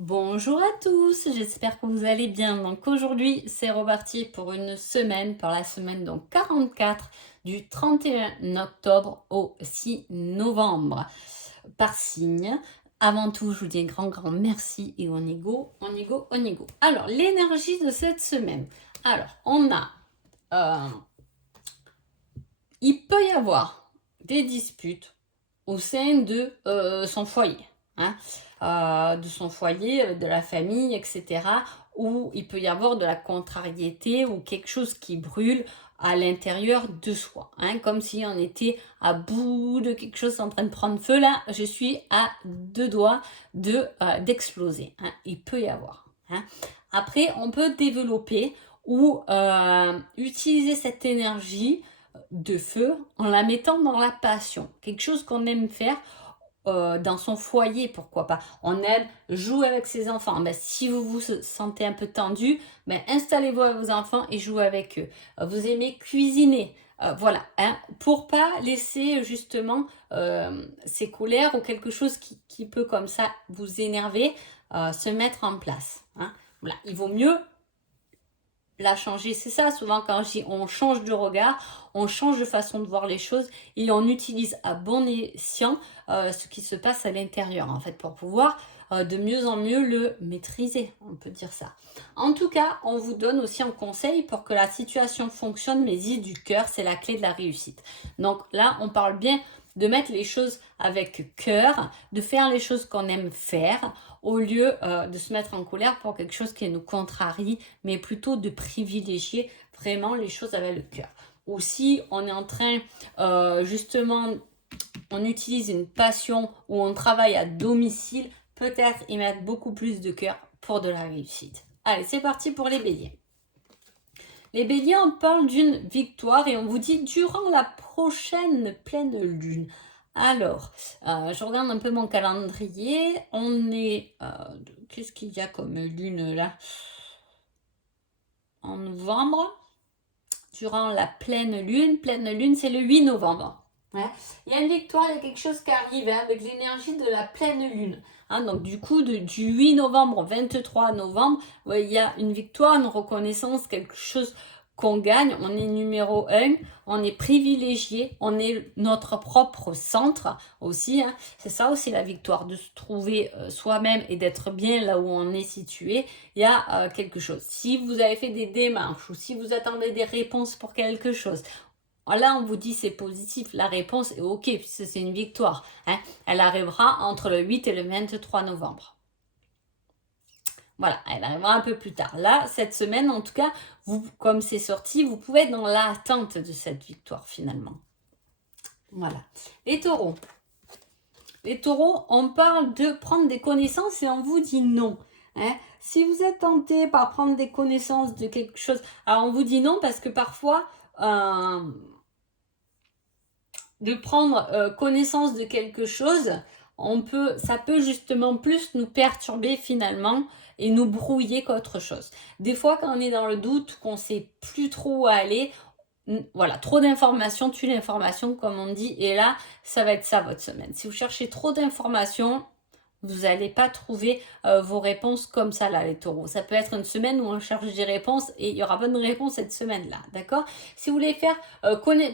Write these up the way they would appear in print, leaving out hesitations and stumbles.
Bonjour à tous, j'espère que vous allez bien. Donc aujourd'hui, c'est reparti pour une semaine, pour la semaine donc 44 du 31 octobre au 6 novembre. Par signe, avant tout, je vous dis un grand merci et on y go, on y go, on y go. Alors, l'énergie de cette semaine. Alors, il peut y avoir des disputes au sein de son foyer, hein, de son foyer, de la famille, etc. Où il peut y avoir de la contrariété ou quelque chose qui brûle à l'intérieur de soi, hein, comme si on était à bout de quelque chose en train de prendre feu. Là, je suis à deux doigts d'exploser. Hein. Il peut y avoir. Hein. Après, on peut développer ou utiliser cette énergie de feu en la mettant dans la passion. Quelque chose qu'on aime faire dans son foyer, pourquoi pas. On aime jouer avec ses enfants. Ben, si vous vous sentez un peu tendu, ben, installez-vous avec vos enfants et jouez avec eux. Vous aimez cuisiner. Voilà, hein, pour pas laisser justement ces colères ou quelque chose qui peut comme ça vous énerver se mettre en place. Hein. Voilà, il vaut mieux la changer. C'est ça, souvent quand je dis on change de regard, on change de façon de voir les choses et on utilise à bon escient ce qui se passe à l'intérieur, en fait, pour pouvoir de mieux en mieux le maîtriser, on peut dire ça. En tout cas, on vous donne aussi un conseil pour que la situation fonctionne, mais y du cœur, c'est la clé de la réussite. Donc là, on parle bien de mettre les choses avec cœur, de faire les choses qu'on aime faire, au lieu de se mettre en colère pour quelque chose qui nous contrarie, mais plutôt de privilégier vraiment les choses avec le cœur. Ou si on est en train, justement, on utilise une passion ou on travaille à domicile, peut-être y mettre beaucoup plus de cœur pour de la réussite. Allez, c'est parti pour les béliers. Les béliers, on parle d'une victoire et on vous dit durant la prochaine pleine lune. Alors, je regarde un peu mon calendrier. On est... qu'est-ce qu'il y a comme lune là? En novembre. Durant la pleine lune, c'est le 8 novembre. Ouais. Il y a une victoire, il y a quelque chose qui arrive hein, avec l'énergie de la pleine lune. Hein, donc du coup, du 8 novembre au 23 novembre, ouais, il y a une victoire, une reconnaissance, quelque chose qu'on gagne. On est numéro 1, on est privilégié, on est notre propre centre aussi. Hein. C'est ça aussi la victoire, de se trouver soi-même et d'être bien là où on est situé. Il y a quelque chose. Si vous avez fait des démarches ou si vous attendez des réponses pour quelque chose, là, on vous dit c'est positif, la réponse est ok, puisque c'est une victoire. Hein. Elle arrivera entre le 8 et le 23 novembre. Voilà, elle arrivera un peu plus tard. Là, cette semaine, en tout cas, vous, comme c'est sorti, vous pouvez être dans l'attente de cette victoire finalement. Voilà. Les taureaux. Les taureaux, on parle de prendre des connaissances et on vous dit non. Hein. Si vous êtes tenté par prendre des connaissances de quelque chose, alors on vous dit non parce que parfois, de prendre connaissance de quelque chose, ça peut justement plus nous perturber finalement et nous brouiller qu'autre chose. Des fois, quand on est dans le doute, qu'on ne sait plus trop où aller, voilà, trop d'informations tue l'information, comme on dit, et là, ça va être ça votre semaine. Si vous cherchez trop d'informations, vous n'allez pas trouver vos réponses comme ça, là, les taureaux. Ça peut être une semaine où on cherche des réponses et il n'y aura pas de réponse cette semaine-là, d'accord? Si vous voulez faire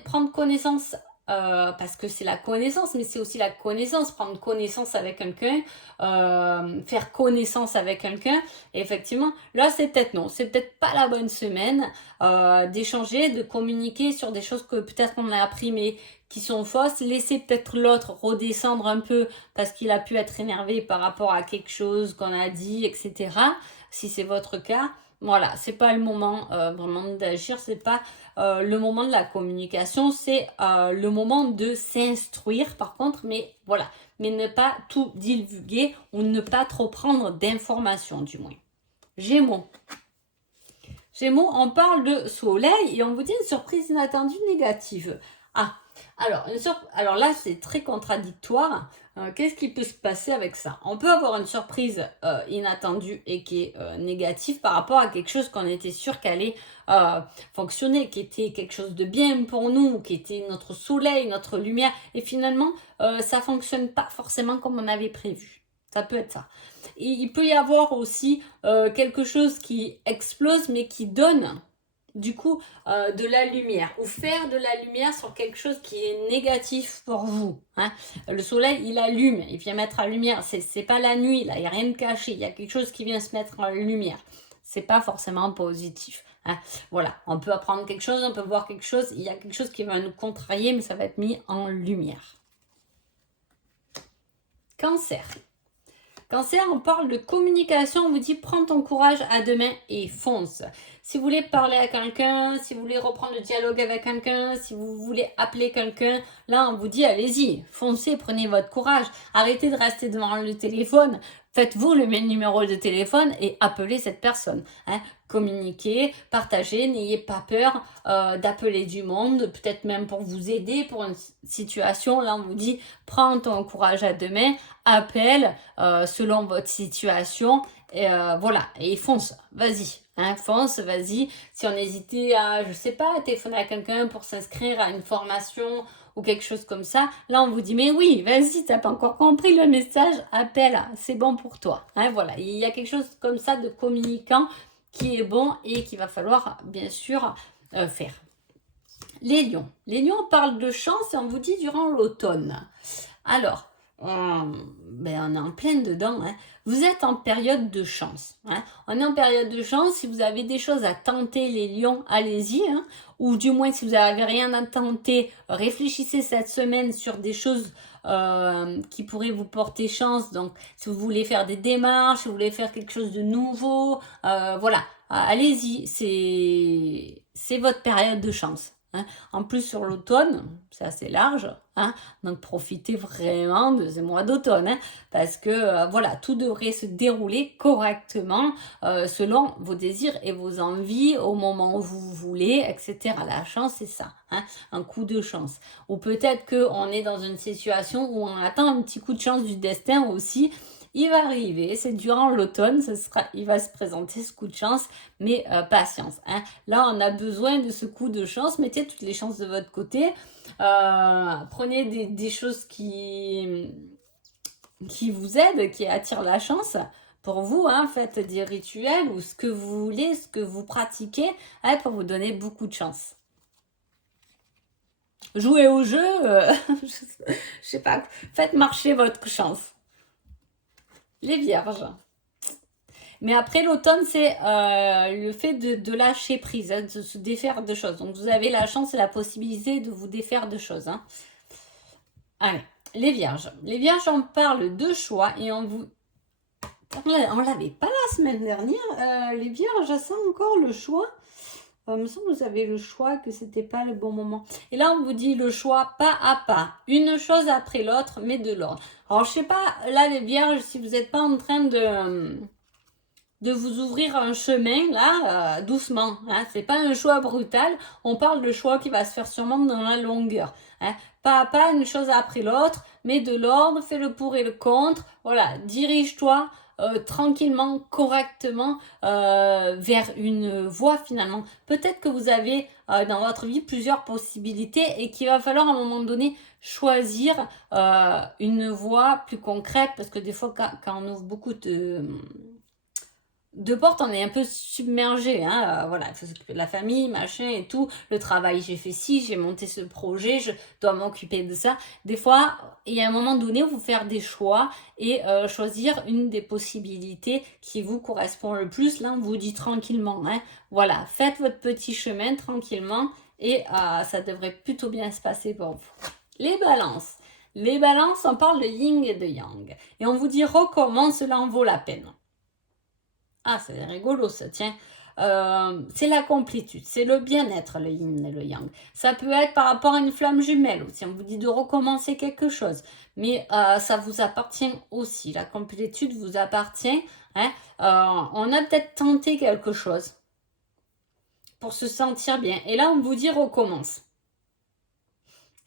prendre connaissance, parce que c'est la connaissance, mais c'est aussi la connaissance, prendre connaissance avec quelqu'un, faire connaissance avec quelqu'un, et effectivement, là, c'est peut-être non, c'est peut-être pas la bonne semaine d'échanger, de communiquer sur des choses que peut-être on a appris, mais qui sont fausses, laisser peut-être l'autre redescendre un peu parce qu'il a pu être énervé par rapport à quelque chose qu'on a dit, etc. Si c'est votre cas, voilà, c'est pas le moment vraiment d'agir, c'est pas le moment de la communication, c'est le moment de s'instruire par contre, mais voilà, mais ne pas tout divulguer ou ne pas trop prendre d'informations du moins. Gémeaux. Gémeaux, on parle de soleil et on vous dit une surprise inattendue négative. Ah, alors là, c'est très contradictoire. Qu'est-ce qui peut se passer avec ça? On peut avoir une surprise inattendue et qui est négative par rapport à quelque chose qu'on était sûr qu'elle allait fonctionner, qui était quelque chose de bien pour nous, qui était notre soleil, notre lumière. Et finalement, ça ne fonctionne pas forcément comme on avait prévu. Ça peut être ça. Et il peut y avoir aussi quelque chose qui explose, mais qui donne du coup de la lumière, ou faire de la lumière sur quelque chose qui est négatif pour vous. Hein. Le soleil, il allume, il vient mettre en lumière. C'est pas la nuit, là, il n'y a rien de caché. Il y a quelque chose qui vient se mettre en lumière. C'est pas forcément positif. Hein. Voilà, on peut apprendre quelque chose, on peut voir quelque chose. Il y a quelque chose qui va nous contrarier, mais ça va être mis en lumière. Cancer. Cancer, on parle de communication, on vous dit prends ton courage à deux mains et fonce. Si vous voulez parler à quelqu'un, si vous voulez reprendre le dialogue avec quelqu'un, si vous voulez appeler quelqu'un, là on vous dit allez-y, foncez, prenez votre courage. Arrêtez de rester devant le téléphone, faites-vous le même numéro de téléphone et appelez cette personne. Hein. Communiquez, partagez, n'ayez pas peur d'appeler du monde, peut-être même pour vous aider pour une situation. Là on vous dit prends ton courage à deux mains, appelle selon votre situation. Et voilà, et fonce, vas-y, hein, fonce, vas-y. Si on hésitait à, je sais pas, téléphoner à quelqu'un pour s'inscrire à une formation ou quelque chose comme ça, là on vous dit, mais oui, vas-y, t'as pas encore compris le message, appelle, c'est bon pour toi. Hein, voilà, il y a quelque chose comme ça de communicant qui est bon et qu'il va falloir bien sûr faire. Les lions. Les lions, on parle de chance et on vous dit durant l'automne. Alors, on est en pleine dedans. Hein. Vous êtes en période de chance. Hein. On est en période de chance. Si vous avez des choses à tenter, les lions, allez-y. Hein. Ou du moins, si vous n'avez rien à tenter, réfléchissez cette semaine sur des choses qui pourraient vous porter chance. Donc, si vous voulez faire des démarches, si vous voulez faire quelque chose de nouveau, voilà, allez-y. C'est votre période de chance. Hein. En plus, sur l'automne, c'est assez large, hein, donc profitez vraiment de ce mois d'automne, hein, parce que voilà, tout devrait se dérouler correctement selon vos désirs et vos envies au moment où vous voulez, etc. La chance, c'est ça, hein, un coup de chance. Ou peut-être qu'on est dans une situation où on attend un petit coup de chance du destin aussi. Il va arriver, c'est durant l'automne, il va se présenter ce coup de chance, mais patience. Hein. Là, on a besoin de ce coup de chance, mettez toutes les chances de votre côté, prenez des choses qui vous aident, qui attirent la chance pour vous, hein. Faites des rituels ou ce que vous voulez, ce que vous pratiquez, hein, pour vous donner beaucoup de chance. Jouez au jeu, je sais pas, faites marcher votre chance. Les vierges. Mais après, l'automne, c'est le fait de lâcher prise, hein, de se défaire de choses. Donc, vous avez la chance et la possibilité de vous défaire de choses. Hein. Allez, les vierges. Les vierges, on parle de choix et on vous... On l'avait pas la semaine dernière. Les vierges, ça encore le choix. Il me semble que vous avez le choix, que c'était pas le bon moment. Et là, on vous dit le choix pas à pas. Une chose après l'autre, mais de l'ordre. Alors, je sais pas, là, les vierges, si vous n'êtes pas en train de vous ouvrir un chemin, là, doucement. Hein. C'est pas un choix brutal. On parle de choix qui va se faire sûrement dans la longueur. Hein. Pas à pas, une chose après l'autre, mais de l'ordre, fais le pour et le contre. Voilà, dirige-toi tranquillement, correctement vers une voie finalement. Peut-être que vous avez dans votre vie plusieurs possibilités et qu'il va falloir à un moment donné choisir une voie plus concrète, parce que des fois quand on ouvre beaucoup de portes, on est un peu submergé, hein, voilà, il faut s'occuper de la famille, machin et tout, le travail, j'ai fait ci, j'ai monté ce projet, je dois m'occuper de ça. Des fois, il y a un moment donné où vous faire des choix et choisir une des possibilités qui vous correspond le plus. Là, on vous dit tranquillement, hein, voilà, faites votre petit chemin tranquillement et ça devrait plutôt bien se passer pour vous. Les balances. Les balances, on parle de yin et de yang. Et on vous dit recommence, cela en vaut la peine. Ah, c'est rigolo ça, tiens. C'est la complétude, c'est le bien-être, le yin et le yang. Ça peut être par rapport à une flamme jumelle aussi. On vous dit de recommencer quelque chose. Mais ça vous appartient aussi. La complétude vous appartient. Hein. On a peut-être tenté quelque chose pour se sentir bien. Et là, on vous dit recommence.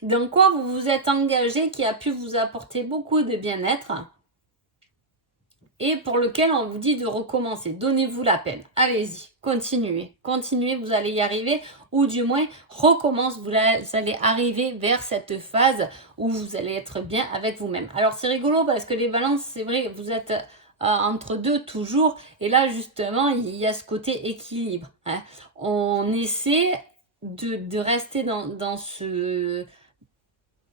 Dans quoi vous vous êtes engagé qui a pu vous apporter beaucoup de bien-être et pour lequel on vous dit de recommencer. Donnez-vous la peine. Allez-y, continuez. Continuez, vous allez y arriver. Ou du moins, recommence, vous allez arriver vers cette phase où vous allez être bien avec vous-même. Alors, c'est rigolo parce que les balances, c'est vrai, vous êtes entre deux toujours. Et là, justement, il y a ce côté équilibre. Hein. On essaie de rester dans ce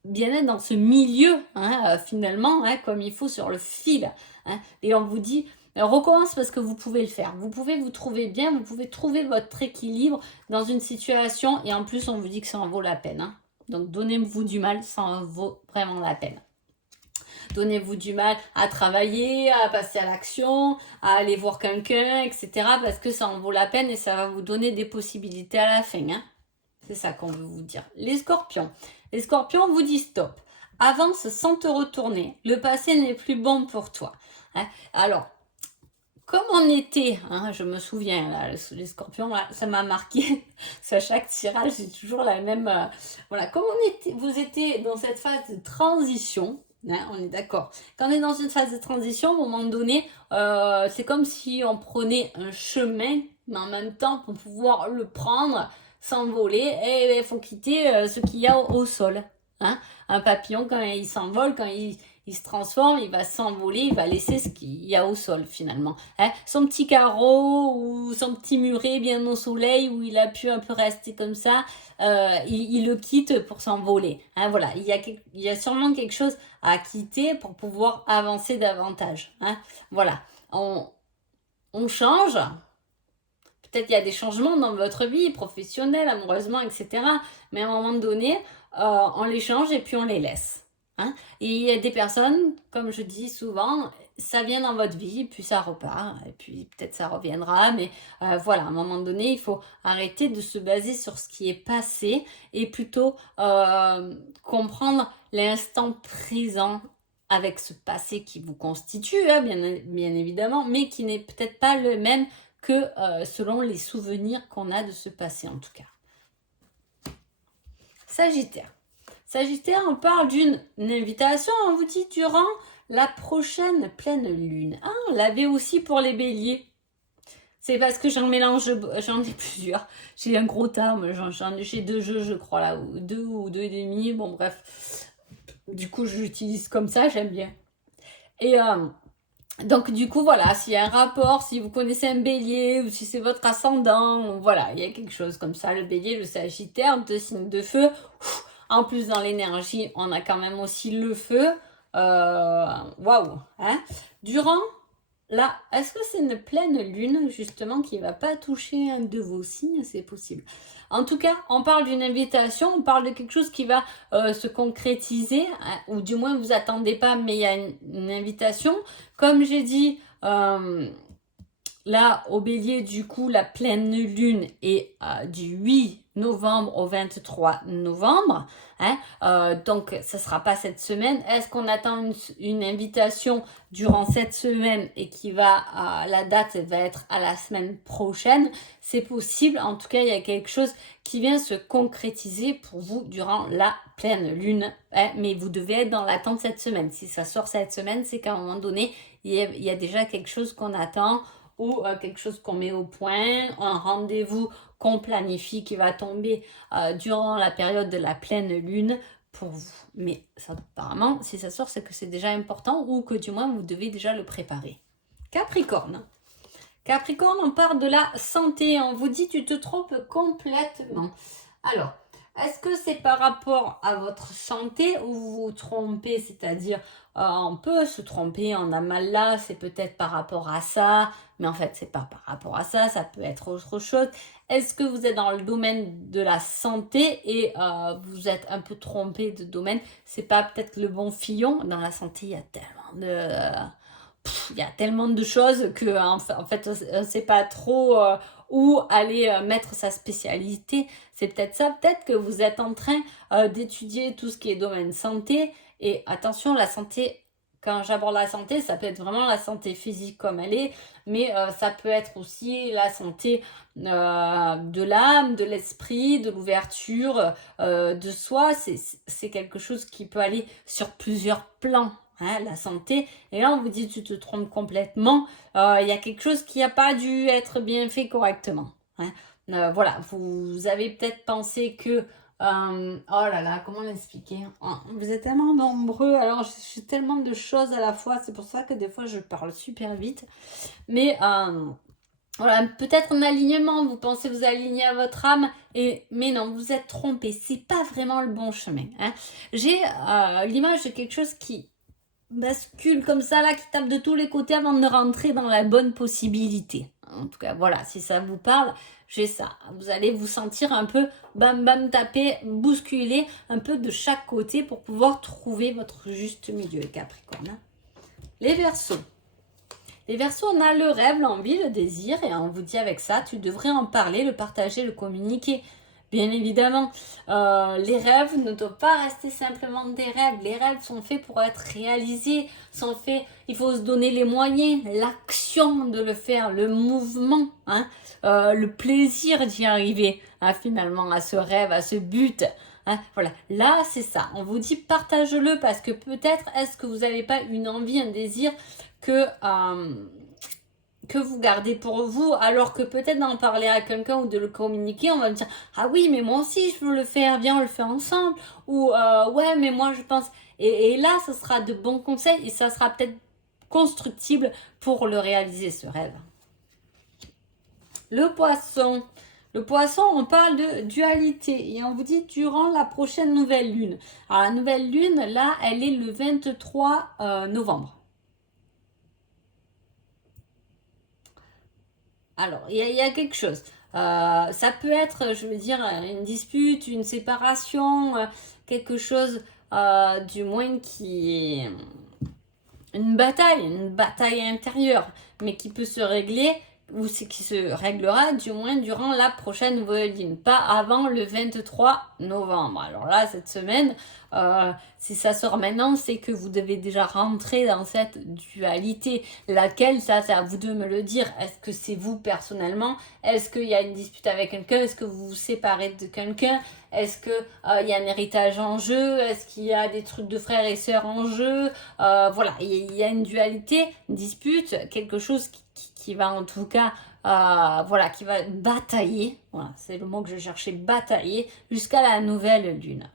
bien-être, dans ce milieu, hein, finalement, hein, comme il faut sur le fil. Hein. Et on vous dit, recommence parce que vous pouvez le faire. Vous pouvez vous trouver bien, vous pouvez trouver votre équilibre dans une situation. Et en plus, on vous dit que ça en vaut la peine. Hein. Donc, donnez-vous du mal, ça en vaut vraiment la peine. Donnez-vous du mal à travailler, à passer à l'action, à aller voir quelqu'un, etc. Parce que ça en vaut la peine et ça va vous donner des possibilités à la fin. Hein. C'est ça qu'on veut vous dire. Les scorpions. Les scorpions, on vous dit stop. Avance sans te retourner. Le passé n'est plus bon pour toi. Hein. Alors, comme on était, hein, je me souviens, là, les scorpions, là, ça m'a marqué. À chaque tirage, c'est toujours la même. Voilà, comme vous étiez dans cette phase de transition, hein, on est d'accord. Quand on est dans une phase de transition, à un moment donné, c'est comme si on prenait un chemin, mais en même temps, pour pouvoir le prendre, s'envoler, et il faut quitter ce qu'il y a au sol. Hein. Un papillon, quand il s'envole, quand il se transforme, il va s'envoler, il va laisser ce qu'il y a au sol finalement. Hein. Son petit carreau ou son petit muret bien au soleil où il a pu un peu rester comme ça, il le quitte pour s'envoler. Hein, voilà, il y a sûrement quelque chose à quitter pour pouvoir avancer davantage. Hein. Voilà, on change. Peut-être il y a des changements dans votre vie professionnelle, amoureusement, etc. Mais à un moment donné, on les change et puis on les laisse. Hein. Et il y a des personnes, comme je dis souvent, ça vient dans votre vie, puis ça repart, et puis peut-être ça reviendra, mais voilà, à un moment donné, il faut arrêter de se baser sur ce qui est passé et plutôt comprendre l'instant présent avec ce passé qui vous constitue, hein, bien évidemment, mais qui n'est peut-être pas le même que selon les souvenirs qu'on a de ce passé en tout cas. Sagittaire. Sagittaire, on parle d'une invitation, on vous dit durant la prochaine pleine lune. Ah, on l'avait aussi pour les béliers. C'est parce que j'en ai plusieurs. J'ai un gros tas, j'ai 2 jeux, je crois, là, ou 2 et demi, bon bref. Du coup, je l'utilise comme ça, j'aime bien. Et donc du coup, voilà, s'il y a un rapport, si vous connaissez un bélier ou si c'est votre ascendant, voilà, il y a quelque chose comme ça. Le bélier, le sagittaire, 2 signes de feu. En plus, dans l'énergie, on a quand même aussi le feu. Waouh, hein. Durant là, est-ce que c'est une pleine lune, justement, qui ne va pas toucher un de vos signes? C'est possible. En tout cas, on parle d'une invitation, on parle de quelque chose qui va se concrétiser, hein, ou du moins vous attendez pas, mais il y a une invitation. Comme j'ai dit, là, au bélier, du coup, la pleine lune est du 8 novembre au 23 novembre. Hein, donc, ça ne sera pas cette semaine. Est-ce qu'on attend une invitation durant cette semaine et qui va, la date va être à la semaine prochaine? C'est possible. En tout cas, il y a quelque chose qui vient se concrétiser pour vous durant la pleine lune. Hein, mais vous devez être dans l'attente cette semaine. Si ça sort cette semaine, c'est qu'à un moment donné, il y a déjà quelque chose qu'on attend ou quelque chose qu'on met au point, un rendez-vous qu'on planifie qui va tomber durant la période de la pleine lune pour vous. Mais ça, apparemment, si ça sort, c'est que c'est déjà important ou que du moins vous devez déjà le préparer. Capricorne. Capricorne, on parle de la santé. On vous dit tu te trompes complètement. Alors, est-ce que c'est par rapport à votre santé ou vous vous trompez? C'est-à-dire, on peut se tromper, on a mal là, c'est peut-être par rapport à ça, mais en fait, c'est pas par rapport à ça, ça peut être autre chose. Est-ce que vous êtes dans le domaine de la santé et vous êtes un peu trompé de domaine? C'est pas peut-être le bon filon. Dans la santé, il y a tellement de choses que en fait on ne sait pas trop où aller mettre sa spécialité. C'est peut-être ça, peut-être que vous êtes en train d'étudier tout ce qui est domaine santé. Et attention, la santé, quand j'aborde la santé, ça peut être vraiment la santé physique comme elle est, mais ça peut être aussi la santé de l'âme, de l'esprit, de l'ouverture de soi. C'est quelque chose qui peut aller sur plusieurs plans. Hein, la santé, et là on vous dit tu te trompes complètement, il y a quelque chose qui n'a pas dû être bien fait correctement. Hein. Voilà, vous avez peut-être pensé que Oh là là, comment l'expliquer? Vous êtes tellement nombreux, alors j'ai tellement de choses à la fois, c'est pour ça que des fois je parle super vite. Mais voilà, peut-être en alignement, vous pensez vous aligner à votre âme, mais non, vous êtes trompé, c'est pas vraiment le bon chemin. Hein. J'ai l'image de quelque chose qui bascule comme ça, là, qui tape de tous les côtés avant de rentrer dans la bonne possibilité. En tout cas, voilà, si ça vous parle, j'ai ça. Vous allez vous sentir un peu bam bam taper, bousculer un peu de chaque côté pour pouvoir trouver votre juste milieu, les Capricornes. Hein. Les Verseaux. Les Verseaux, on a le rêve, l'envie, le désir, et on vous dit avec ça, tu devrais en parler, le partager, le communiquer. Bien évidemment, les rêves ne doivent pas rester simplement des rêves. Les rêves sont faits pour être réalisés, sont faits, il faut se donner les moyens, l'action de le faire, le mouvement, hein, le plaisir d'y arriver, hein, finalement, à ce rêve, à ce but. Hein, voilà, là c'est ça. On vous dit partage-le parce que peut-être est-ce que vous n'avez pas une envie, un désir que vous gardez pour vous, alors que peut-être d'en parler à quelqu'un ou de le communiquer, on va me dire ah oui mais moi aussi je veux le faire, viens on le fait ensemble, ou ouais mais moi je pense, et là ce sera de bons conseils et ça sera peut-être constructible pour le réaliser ce rêve. Le poisson. Le poisson, on parle de dualité et on vous dit durant la prochaine nouvelle lune. Alors la nouvelle lune, là, elle est le 23 novembre. Alors, il y a quelque chose. Ça peut être, je veux dire, une dispute, une séparation, quelque chose du moins qui est une bataille intérieure, mais qui peut se régler ou qui se réglera du moins durant la prochaine nouvelle lune, pas avant le 23 novembre. Alors là, cette semaine, si ça sort maintenant, c'est que vous devez déjà rentrer dans cette dualité. Laquelle, ça c'est à vous de me le dire. Est-ce que c'est vous personnellement? Est-ce qu'il y a une dispute avec quelqu'un? Est-ce que vous vous séparez de quelqu'un? Est-ce qu'il y a un héritage en jeu? Est-ce qu'il y a des trucs de frères et sœurs en jeu? Voilà, il y a une dualité, une dispute, quelque chose qui va en tout cas, voilà, qui va batailler, voilà, c'est le mot que je cherchais, batailler, jusqu'à la nouvelle lune.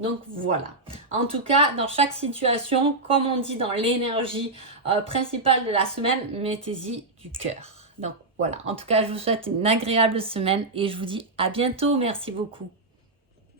Donc voilà. En tout cas, dans chaque situation, comme on dit dans l'énergie principale de la semaine, mettez-y du cœur. Donc voilà. En tout cas, je vous souhaite une agréable semaine et je vous dis à bientôt. Merci beaucoup.